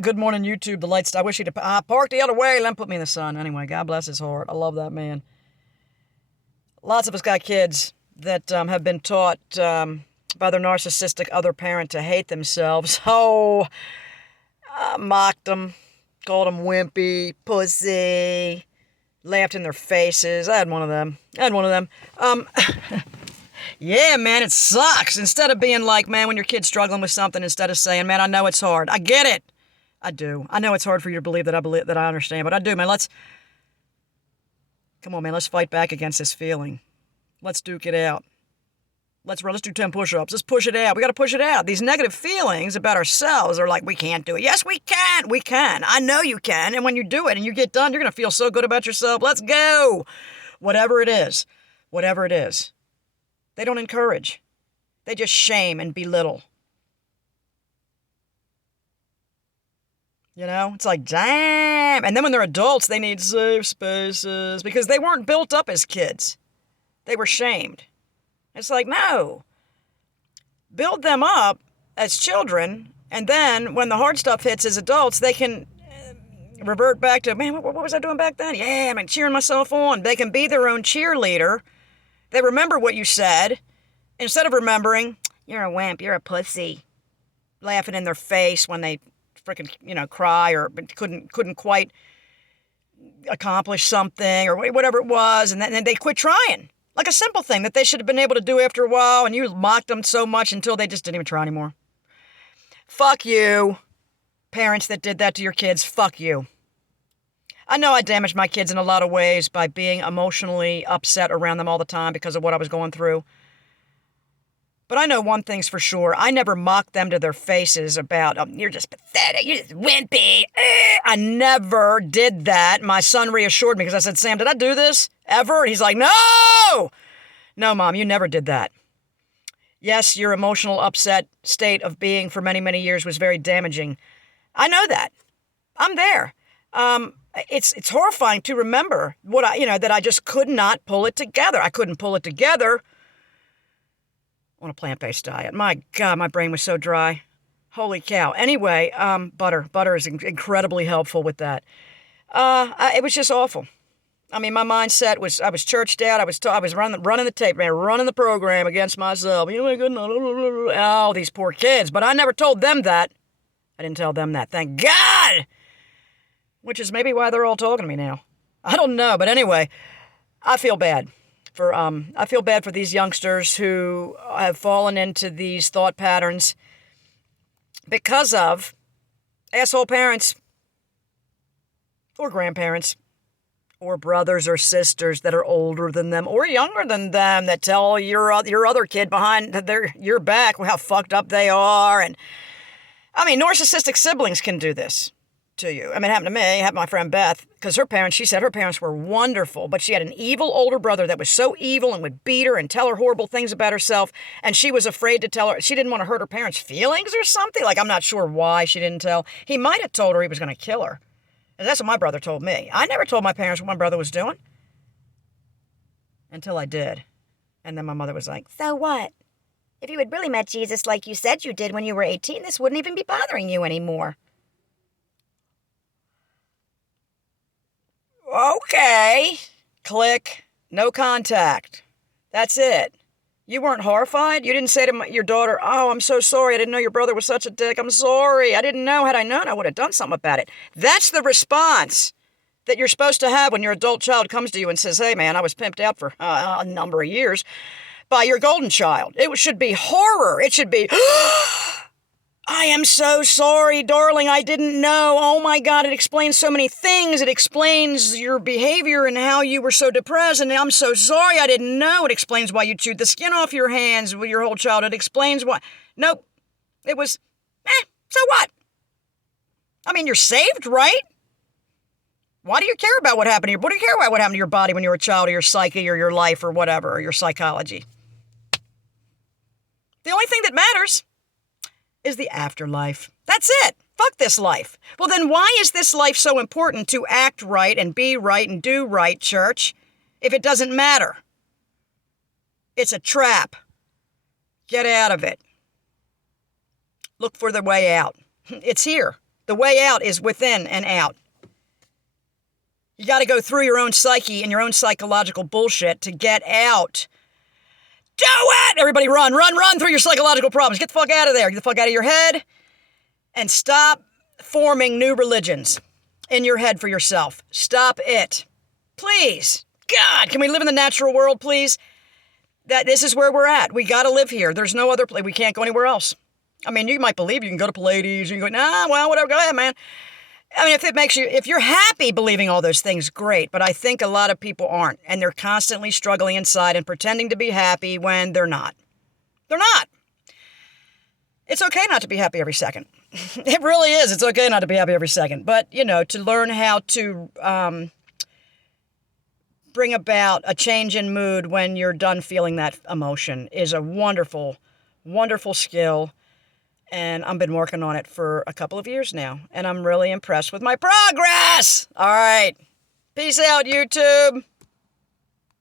Good morning, YouTube. The lights. I wish he'd park the other way. Let him put me in the sun. Anyway, God bless his heart. I love that man. Lots of us got kids that have been taught by their narcissistic other parent to hate themselves. Oh, mocked them, called them wimpy, pussy, laughed in their faces. I had one of them. Um, yeah, man, it sucks. Instead of being like, man, when your kid's struggling with something, instead of saying, man, I know it's hard. I get it. I do. I know it's hard for you to believe that I understand, but I do, man. Come on, man. Let's fight back against this feeling. Let's duke it out. Let's do 10 push-ups. Let's push it out. We got to push it out. These negative feelings about ourselves are like, we can't do it. Yes, we can. We can. I know you can. And when you do it and you get done, you're going to feel so good about yourself. Let's go. Whatever it is. Whatever it is. They don't encourage. They just shame and belittle. You know, it's like, damn. And then when they're adults, they need safe spaces because they weren't built up as kids. They were shamed. It's like, no. Build them up as children, and then when the hard stuff hits as adults, they can revert back to, man, what was I doing back then? Yeah, I'm cheering myself on. They can be their own cheerleader. They remember what you said, instead of remembering, you're a wimp, you're a pussy, laughing in their face when they freaking, cry or couldn't quite accomplish something or whatever it was, and then they quit trying. Like a simple thing that they should have been able to do after a while, and you mocked them so much until they just didn't even try anymore. Fuck you, parents that did that to your kids. Fuck you. I know I damaged my kids in a lot of ways by being emotionally upset around them all the time because of what I was going through. But I know one thing's for sure. I never mocked them to their faces about, you're just pathetic, you're just wimpy. I never did that. My son reassured me because I said, Sam, did I do this ever? And he's like, no! No, Mom, you never did that. Yes, your emotional upset state of being for many, many years was very damaging. I know that. I'm there. It's horrifying to remember that I just could not pull it together. I couldn't pull it together on a plant-based diet. My God, my brain was so dry. Holy cow. Anyway, butter. Butter is incredibly helpful with that. It was just awful. I mean, my mindset was, I was churched out. I was running the tape, man, running the program against myself. Oh, these poor kids. But I never told them that. I didn't tell them that. Thank God! Which is maybe why they're all talking to me now. I don't know. But anyway, I feel bad for these youngsters who have fallen into these thought patterns because of asshole parents or grandparents or brothers or sisters that are older than them or younger than them that tell your other kid behind your back how fucked up they are. And I mean, narcissistic siblings can do this to you. I mean, it happened to me. It happened to my friend Beth, because she said her parents were wonderful, but she had an evil older brother that was so evil and would beat her and tell her horrible things about herself, and she was afraid to tell her. She didn't want to hurt her parents' feelings or something. Like, I'm not sure why she didn't tell. He might have told her he was going to kill her. And that's what my brother told me. I never told my parents what my brother was doing until I did. And then my mother was like, so what? If you had really met Jesus like you said you did when you were 18, this wouldn't even be bothering you anymore. Okay. Click. No contact. That's it. You weren't horrified? You didn't say to your daughter, oh, I'm so sorry. I didn't know your brother was such a dick. I'm sorry. I didn't know. Had I known, I would have done something about it. That's the response that you're supposed to have when your adult child comes to you and says, hey, man, I was pimped out for a number of years by your golden child. It should be horror. It should be, I am so sorry, darling. I didn't know. Oh, my God. It explains so many things. It explains your behavior and how you were so depressed. And I'm so sorry. I didn't know. It explains why you chewed the skin off your hands with your whole childhood. It explains why. Nope. It was, so what? I mean, you're saved, right? Why do you care about what happened to you? What do you care about what happened to your body when you were a child or your psyche or your life or whatever, or your psychology? The only thing that matters is the afterlife. That's it. Fuck this life. Well, then why is this life so important to act right and be right and do right, church, if it doesn't matter? It's a trap. Get out of it. Look for the way out. It's here. The way out is within and out. You got to go through your own psyche and your own psychological bullshit to get out. Do it! Everybody run through your psychological problems. Get the fuck out of there. Get the fuck out of your head and stop forming new religions in your head for yourself. Stop it. Please. God, can we live in the natural world, please? This is where we're at. We got to live here. There's no other place. We can't go anywhere else. I mean, you might believe you can go to Pallades. You can go, nah, well, whatever. Go ahead, man. I mean, if you're happy believing all those things, great. But I think a lot of people aren't. And they're constantly struggling inside and pretending to be happy when they're not. They're not. It's okay not to be happy every second. It really is. It's okay not to be happy every second. But, to learn how to bring about a change in mood when you're done feeling that emotion is a wonderful, wonderful skill. And I've been working on it for a couple of years now. And I'm really impressed with my progress. All right. Peace out, YouTube.